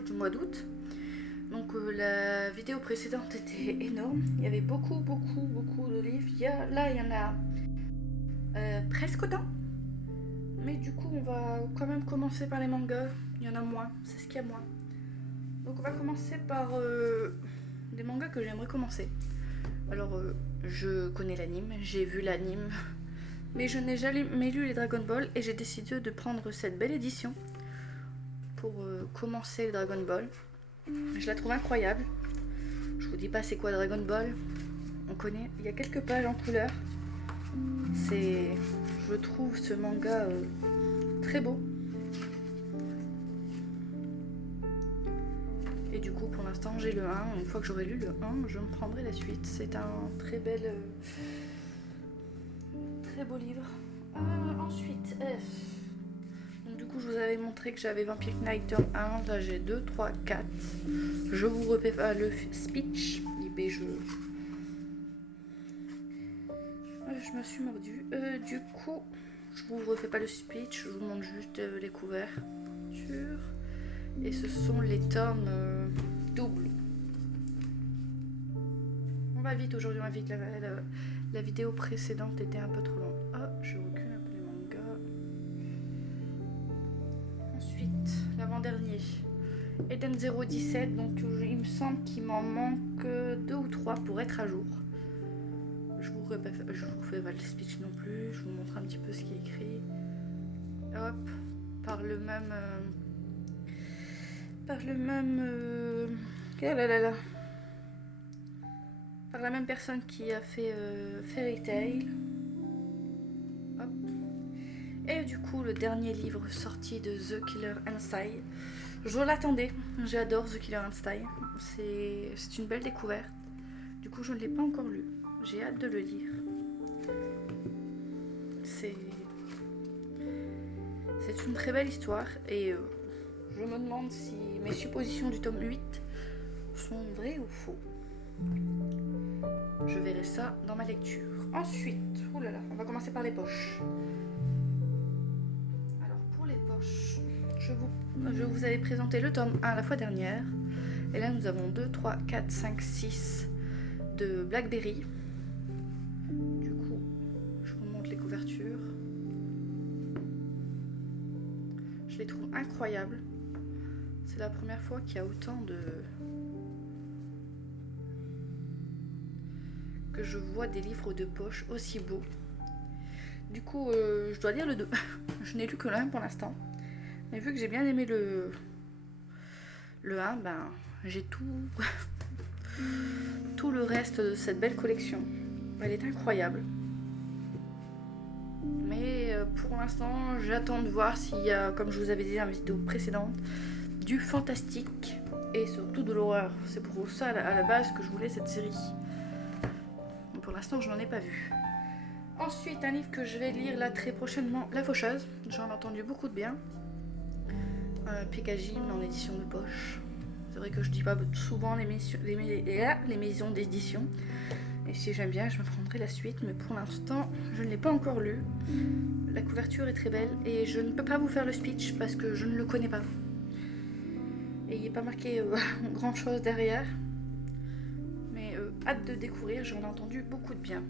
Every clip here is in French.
Ball du mois d'août. Donc la vidéo précédente était énorme. Il y avait beaucoup de livres. Là, il y en a presque autant. Mais du coup, on va quand même commencer par les mangas. Il y en a moins, c'est ce qu'il y a moins. Donc on va commencer par des mangas que j'aimerais commencer. Alors, je connais l'anime, j'ai vu l'anime, mais je n'ai jamais lu les Dragon Ball et j'ai décidé de prendre cette belle édition pour commencer les Dragon Ball. Je la trouve incroyable. Je vous dis pas c'est quoi Dragon Ball. On connaît, il y a quelques pages en couleur. Je trouve ce manga très beau. Et du coup, pour l'instant, j'ai le 1. Une fois que j'aurai lu le 1, je me prendrai la suite. C'est un très beau livre. Ensuite, donc du coup, je vous avais montré que j'avais Vampire Knight tome 1. Là, j'ai 2, 3, 4. Je vous refais pas le speech. Je me suis mordue. Du coup, je vous refais pas le speech. Je vous montre juste les couvertures. Et ce sont les tomes doubles. On va vite aujourd'hui, on va vite. La vidéo précédente était un peu trop longue. Je recule un peu les mangas. Ensuite, l'avant-dernier. Eden 017, donc il me semble qu'il m'en manque 2 ou 3 pour être à jour. Je vous fais pas le speech non plus, je vous montre un petit peu ce qui est écrit. Hop, par le même par la même personne qui a fait Fairy Tail. Hop. Et du coup, le dernier livre sorti de The Killer Inside. Je l'attendais, j'adore The Killer Inside. C'est une belle découverte. Du coup, je ne l'ai pas encore lu. J'ai hâte de le lire. C'est une très belle histoire et je me demande si mes suppositions du tome 8 sont vraies ou faux. Je verrai ça dans ma lecture. Ensuite, oulala, on va commencer par les poches. Alors pour les poches, je vous avais présenté le tome 1 la fois dernière. Et là nous avons 2, 3, 4, 5, 6 de Blackberry. Du coup, je vous montre les couvertures. Je les trouve incroyables. C'est la première fois qu'il y a autant que je vois des livres de poche aussi beaux. Du coup, je dois lire le 2. Je n'ai lu que le 1 pour l'instant. Mais vu que j'ai bien aimé le 1, j'ai tout le reste de cette belle collection. Elle est incroyable. Mais pour l'instant, j'attends de voir s'il y a, comme je vous avais dit dans la vidéo précédente, du fantastique et surtout de l'horreur. C'est pour ça à la base que je voulais cette série. Mais pour l'instant, je n'en ai pas vu. Ensuite, un livre que je vais lire là très prochainement, La Faucheuse. J'en ai entendu beaucoup de bien. Pécagine en édition de poche. C'est vrai que je dis pas souvent les maisons d'édition. Et si j'aime bien, je me prendrai la suite. Mais pour l'instant, je ne l'ai pas encore lu. La couverture est très belle. Et je ne peux pas vous faire le speech parce que je ne le connais pas. Et il n'est pas marqué grand chose derrière. Mais hâte de découvrir, j'en ai entendu beaucoup de bien.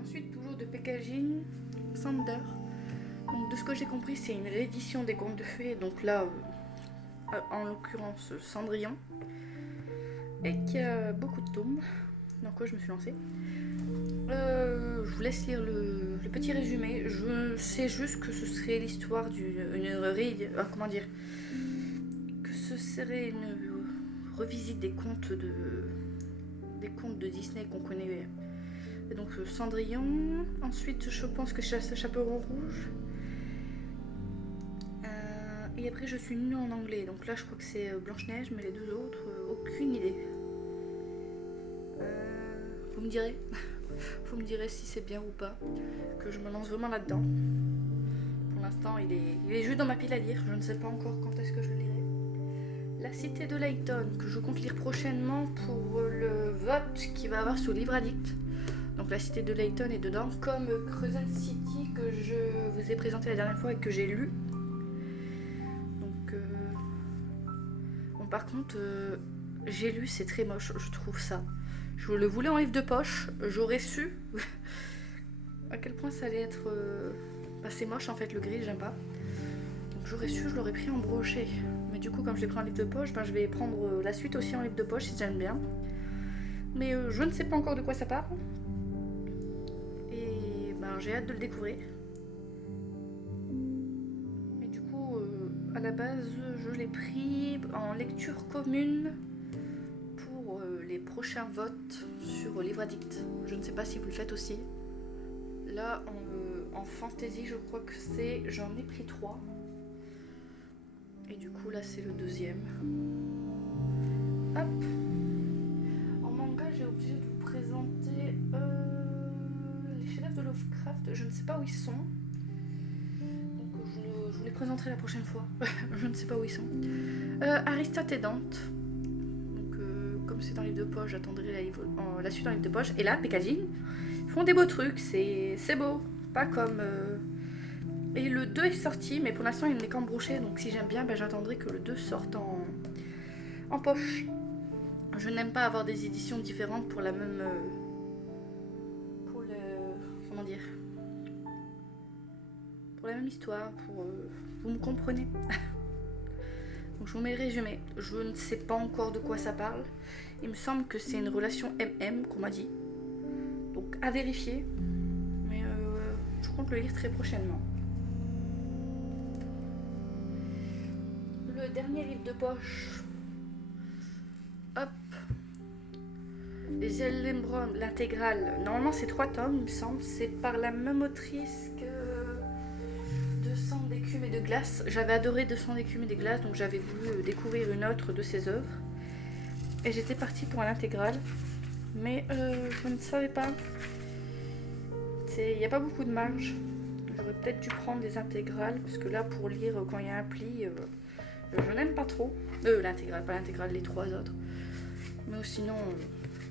Ensuite, toujours de Pécagine, Sander. Donc de ce que j'ai compris, c'est une réédition des Contes de Fées. Donc là, en l'occurrence, Cendrillon. Et qui a beaucoup de tomes. Dans quoi je me suis lancée. Je vous laisse lire le petit résumé. Je sais juste que ce serait l'histoire que ce serait une revisite des contes de Disney qu'on connaît. Et donc Cendrillon. Ensuite, je pense que c'est Chaperon Rouge. Et après, je suis nulle en anglais. Donc là, je crois que c'est Blanche-Neige, mais les deux autres, aucune idée. Vous me direz. Vous me direz si c'est bien ou pas. Que je me lance vraiment là-dedans. Pour l'instant, il est juste dans ma pile à lire. Je ne sais pas encore quand est-ce que je le lirai. La Cité de Layton, que je compte lire prochainement pour le vote qu'il va avoir sur Livre Addict. Donc la Cité de Layton est dedans, comme Crescent City que je vous ai présenté la dernière fois et que j'ai lu. Donc par contre, j'ai lu, c'est très moche, je trouve ça. Je le voulais en livre de poche, j'aurais su à quel point ça allait être... c'est moche en fait, le gris, j'aime pas. Donc j'aurais su, je l'aurais pris en brochet. Mais du coup, comme je l'ai pris en livre de poche, je vais prendre la suite aussi en livre de poche si j'aime bien. Mais je ne sais pas encore de quoi ça parle. Et j'ai hâte de le découvrir. Et du coup, à la base, je l'ai pris en lecture commune pour les prochains votes sur Livre Addict. Je ne sais pas si vous le faites aussi. Là, en fantasy, je crois que j'en ai pris 3. Et du coup, là, c'est le deuxième. Hop. En manga, j'ai obligé de vous présenter les chefs-d'œuvre de Lovecraft. Je ne sais pas où ils sont. Donc, je vous les présenterai la prochaine fois. Je ne sais pas où ils sont. Aristote et Dante. Donc, comme c'est dans le livre de poche, j'attendrai la suite dans le livre de poche. Et là, Packaging. Ils font des beaux trucs. C'est beau. Pas comme... Et le 2 est sorti, mais pour l'instant il n'est qu'en brochet, donc si j'aime bien, j'attendrai que le 2 sorte en poche. Je n'aime pas avoir des éditions différentes pour la même... comment dire, pour la même histoire, vous me comprenez. Donc je vous mets le résumé. Je ne sais pas encore de quoi ça parle. Il me semble que c'est une relation MM qu'on m'a dit. Donc à vérifier. Mais je compte le lire très prochainement. Le dernier livre de poche. Hop. Les Ellenbron, l'intégrale. Normalement c'est 3 tomes, il me semble. C'est par la même autrice que 200 d'écume et de glace. J'avais adoré 200 d'écume et de glace, donc j'avais voulu découvrir une autre de ses œuvres. Et j'étais partie pour l'intégrale. Mais je ne savais pas. Il n'y a pas beaucoup de marge. J'aurais peut-être dû prendre des intégrales, parce que là pour lire quand il y a un pli... je n'aime pas trop. L'intégrale, pas l'intégrale, les 3 autres. Mais sinon,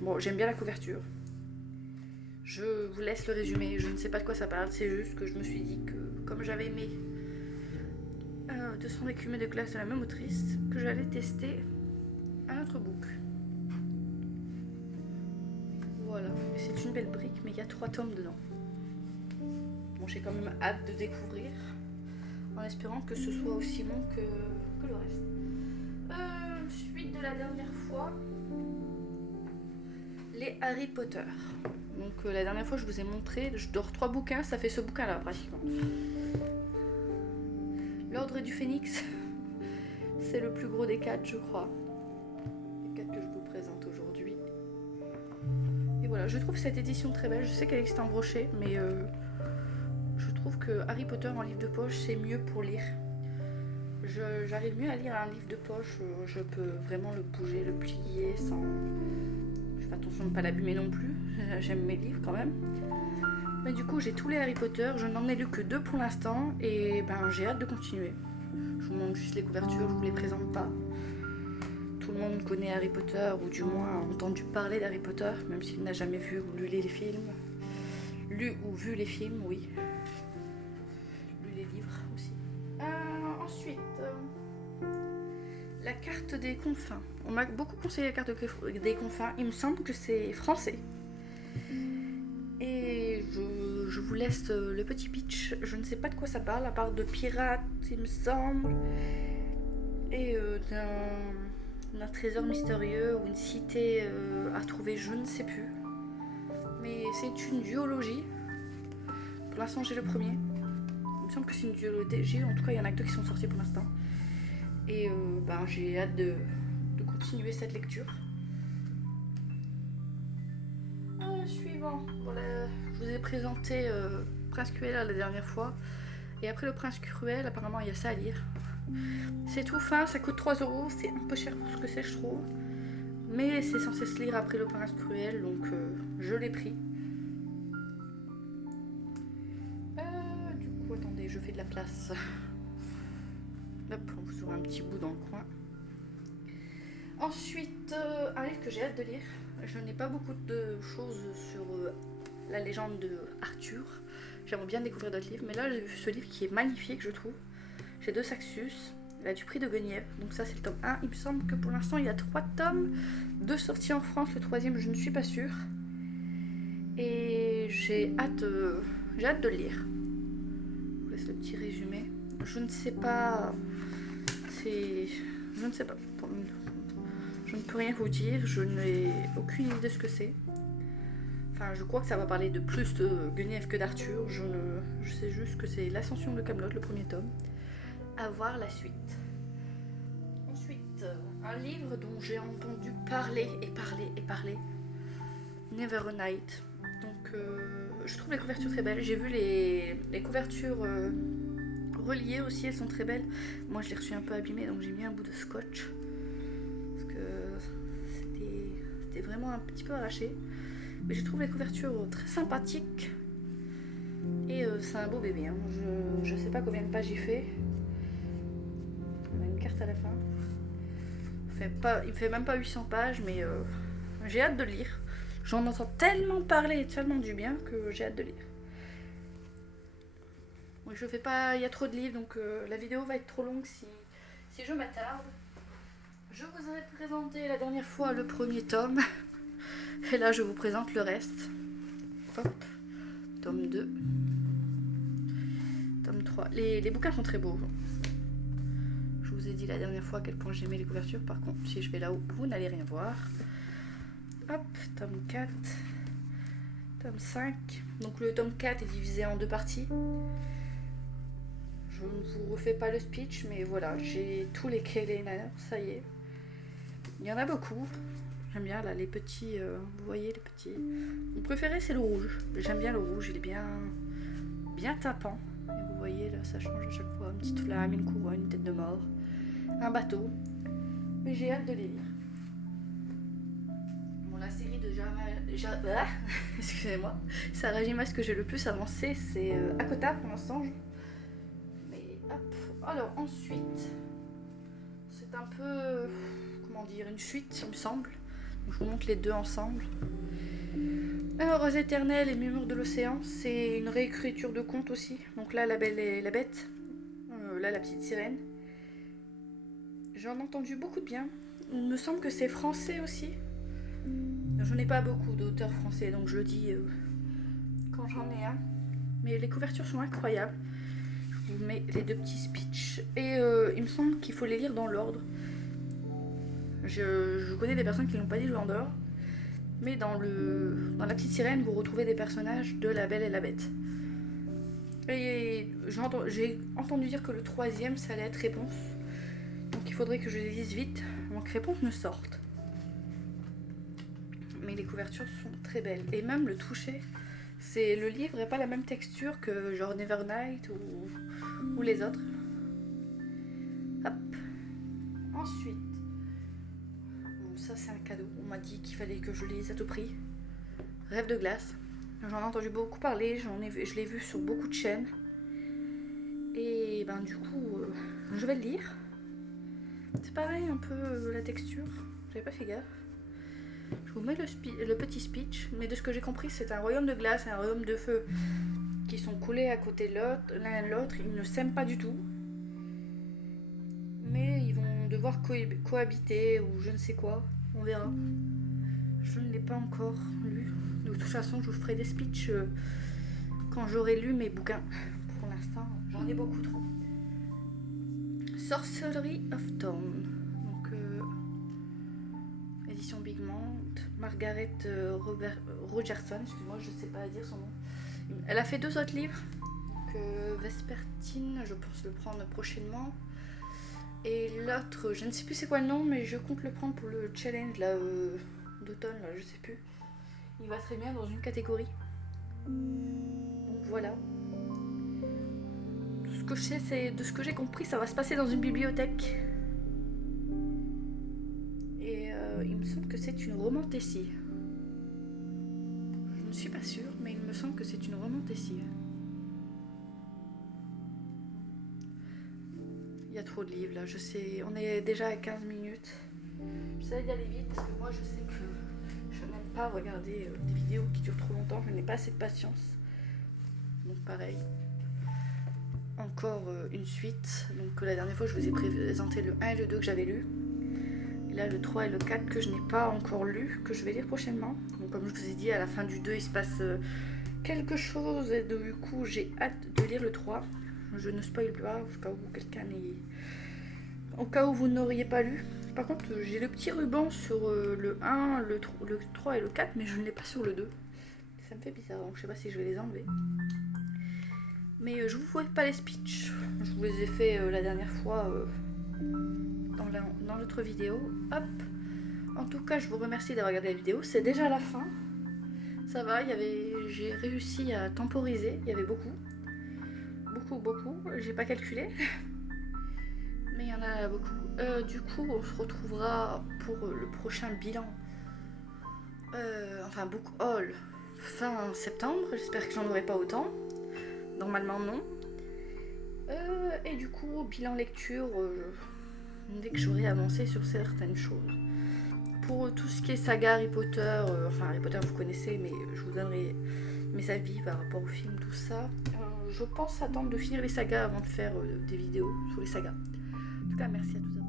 bon, j'aime bien la couverture. Je vous laisse le résumé. Je ne sais pas de quoi ça parle. C'est juste que je me suis dit que, comme j'avais aimé 200 d'écume et de glace de la même autrice, que j'allais tester un autre book. Voilà. C'est une belle brique, mais il y a 3 tomes dedans. Bon, j'ai quand même hâte de découvrir, en espérant que ce soit aussi bon que le reste. Suite de la dernière fois, les Harry Potter. Donc la dernière fois je vous ai montré, je dors 3 bouquins, ça fait ce bouquin là pratiquement. L'Ordre du Phénix, c'est le plus gros des 4 je crois. Les 4 que je vous présente aujourd'hui. Et voilà, je trouve cette édition très belle, je sais qu'elle existe en brochet, mais je trouve que Harry Potter en livre de poche c'est mieux pour lire. J'arrive mieux à lire un livre de poche, je peux vraiment le bouger, le plier sans... Je fais attention de ne pas l'abîmer non plus, j'aime mes livres quand même. Mais du coup j'ai tous les Harry Potter, je n'en ai lu que 2 pour l'instant et j'ai hâte de continuer. Je vous montre juste les couvertures, je vous les présente pas. Tout le monde connaît Harry Potter ou du moins a entendu parler d'Harry Potter, même s'il n'a jamais vu ou lu les films. Lu ou vu les films, oui. Lu les livres aussi. Ensuite, la carte des confins. On m'a beaucoup conseillé la carte des confins. Il me semble que c'est français. Et je vous laisse le petit pitch. Je ne sais pas de quoi ça parle, à part de pirates, il me semble. Et d'un trésor mystérieux ou une cité à trouver, je ne sais plus. Mais c'est une duologie. Pour l'instant, j'ai le premier. Il me semble que c'est une duologie, en tout cas il y en a que 2 qui sont sortis pour l'instant. Et j'ai hâte de continuer cette lecture. Suivant, voilà, je vous ai présenté Prince Cruel la dernière fois. Et après le Prince Cruel, apparemment il y a ça à lire. C'est tout fin, ça coûte 3 €, c'est un peu cher pour ce que c'est je trouve. Mais c'est censé se lire après le Prince Cruel, donc je l'ai pris. Du coup, attendez, je fais de la place. Hop, on vous aura un petit bout dans le coin. Ensuite, un livre que j'ai hâte de lire. Je n'ai pas beaucoup de choses sur la légende de Arthur. J'aimerais bien découvrir d'autres livres, mais là j'ai vu ce livre qui est magnifique, je trouve. Chez De Saxus, Elle a du prix de Guenièvre. Donc ça c'est le tome 1. Il me semble que pour l'instant il y a 3 tomes. 2 sortis en France. Le 3e je ne suis pas sûre. Et j'ai hâte de le lire. Je vous laisse le petit résumé. Je ne sais pas. Je ne sais pas. Je ne peux rien vous dire. Je n'ai aucune idée de ce que c'est. Enfin, je crois que ça va parler de plus de Guenièvre que d'Arthur. Je sais juste que c'est l'ascension de Camelot, le premier tome. À voir la suite. Ensuite, un livre dont j'ai entendu parler et parler et parler. Never a Night. Donc, je trouve les couvertures très belles. J'ai vu les couvertures reliées aussi, elles sont très belles. Moi, je l'ai reçu un peu abîmé, donc j'ai mis un bout de scotch. Parce que c'était vraiment un petit peu arraché. Mais je trouve les couvertures très sympathiques. Et c'est un beau bébé. Hein. Je sais pas combien de pages il fait. On a une carte à la fin. Il me fait même pas 800 pages, mais j'ai hâte de le lire. J'en entends tellement parler et tellement du bien que j'ai hâte de lire. Oui, je fais pas, il y a trop de livres, donc la vidéo va être trop longue si je m'attarde. Je vous avais présenté la dernière fois le premier tome. Et là, je vous présente le reste. Hop. Tome 2. Tome 3. Les bouquins sont très beaux. Je vous ai dit la dernière fois à quel point j'aimais les couvertures. Par contre, si je vais là-haut, vous n'allez rien voir. Hop, tome 4. Tome 5. Donc le tome 4 est divisé en 2 parties. Je ne vous refais pas le speech, mais voilà, j'ai tous les K-Liner, ça y est. Il y en a beaucoup. J'aime bien là les petits, vous voyez les petits. Mon préféré c'est le rouge. J'aime bien le rouge, il est bien tapant. Et vous voyez là, ça change à chaque fois. Une petite flamme, une couronne, une tête de mort, un bateau. Mais j'ai hâte de les lire. Bon, la série de excusez-moi, Sarah J. Maas que j'ai le plus avancé, c'est Akota pour l'instant. Mais hop. Alors ensuite, c'est un peu, comment dire, une suite, il me semble. Je vous montre les deux ensemble. Alors, Rose éternelle et Murmure de l'océan, c'est une réécriture de conte aussi. Donc là, La Belle et la Bête. Là, La Petite Sirène. J'en ai entendu beaucoup de bien. Il me semble que c'est français aussi. Je n'ai pas beaucoup d'auteurs français, donc je le dis quand j'en ai un. Mais les couvertures sont incroyables. Je vous mets les deux petits speeches. Et il me semble qu'il faut les lire dans l'ordre. Je connais des personnes qui n'ont pas dit en dehors, mais dans La Petite Sirène, vous retrouvez des personnages de La Belle et la Bête. Et j'ai entendu dire que le 3e, ça allait être Réponse. Donc il faudrait que je les lise vite, avant que Réponse ne sorte. Mais les couvertures sont très belles. Et même le toucher, le livre n'est pas la même texture que genre Nevernight ou les autres. Hop. Ensuite, ça c'est un cadeau, on m'a dit qu'il fallait que je lise à tout prix. Rêve de glace. J'en ai entendu beaucoup parler, je l'ai vu sur beaucoup de chaînes. Et ben du coup, je vais le lire. C'est pareil un peu la texture, j'avais pas fait gaffe. Je vous mets le petit speech, mais de ce que j'ai compris, c'est un royaume de glace et un royaume de feu qui sont coulés à côté de l'un de l'autre. Ils ne s'aiment pas du tout. Mais ils vont devoir cohabiter ou je ne sais quoi, on verra. Je ne l'ai pas encore lu. De toute façon, je vous ferai des speeches quand j'aurai lu mes bouquins. Pour l'instant, j'en ai beaucoup trop. Sorcery of Dawn. Donc, édition Big Mount. Margaret Rogerson, excuse-moi, je ne sais pas dire son nom. Elle a fait 2 autres livres. Donc, Vespertine, je pense le prendre prochainement. Et l'autre, je ne sais plus c'est quoi le nom, mais je compte le prendre pour le challenge là, d'automne, là, je sais plus. Il va très bien dans une catégorie. Donc voilà. Tout ce que je sais, c'est de ce que j'ai compris, ça va se passer dans une bibliothèque. Et il me semble que c'est une romantécie. Je ne suis pas sûre, mais il me semble que c'est une romantécie. Il y a trop de livres là, je sais, on est déjà à 15 minutes. J'essaie d'y aller vite parce que moi je sais que je n'aime pas regarder des vidéos qui durent trop longtemps, je n'ai pas assez de patience. Donc pareil. encore une suite. Donc la dernière fois je vous ai présenté le 1 et le 2 que j'avais lu. Et là le 3 et le 4 que je n'ai pas encore lu, que je vais lire prochainement. Donc comme je vous ai dit, à la fin du 2 il se passe quelque chose et du coup j'ai hâte de lire le 3. Je ne spoil pas au cas où quelqu'un n'est... Au cas où vous n'auriez pas lu. Par contre j'ai le petit ruban sur le 1, le 3 et le 4, mais je ne l'ai pas sur le 2. Ça me fait bizarre, donc je sais pas si je vais les enlever. Mais je vous ferai pas les speeches. Je vous les ai fait la dernière fois dans l'autre vidéo. Hop. En tout cas, je vous remercie d'avoir regardé la vidéo. C'est déjà la fin. Ça va, j'ai réussi à temporiser. Il y avait beaucoup. Beaucoup. J'ai pas calculé. Mais il y en a beaucoup. Du coup, on se retrouvera pour le prochain bilan. Enfin, book haul fin septembre. J'espère que j'en aurai pas autant. Normalement, non. Et du coup, bilan lecture, dès que j'aurai avancé sur certaines choses. Pour tout ce qui est saga Harry Potter, enfin Harry Potter vous connaissez, mais je vous donnerai mes avis par rapport au film, tout ça. Je pense attendre de finir les sagas avant de faire des vidéos sur les sagas. En tout cas, merci à tous.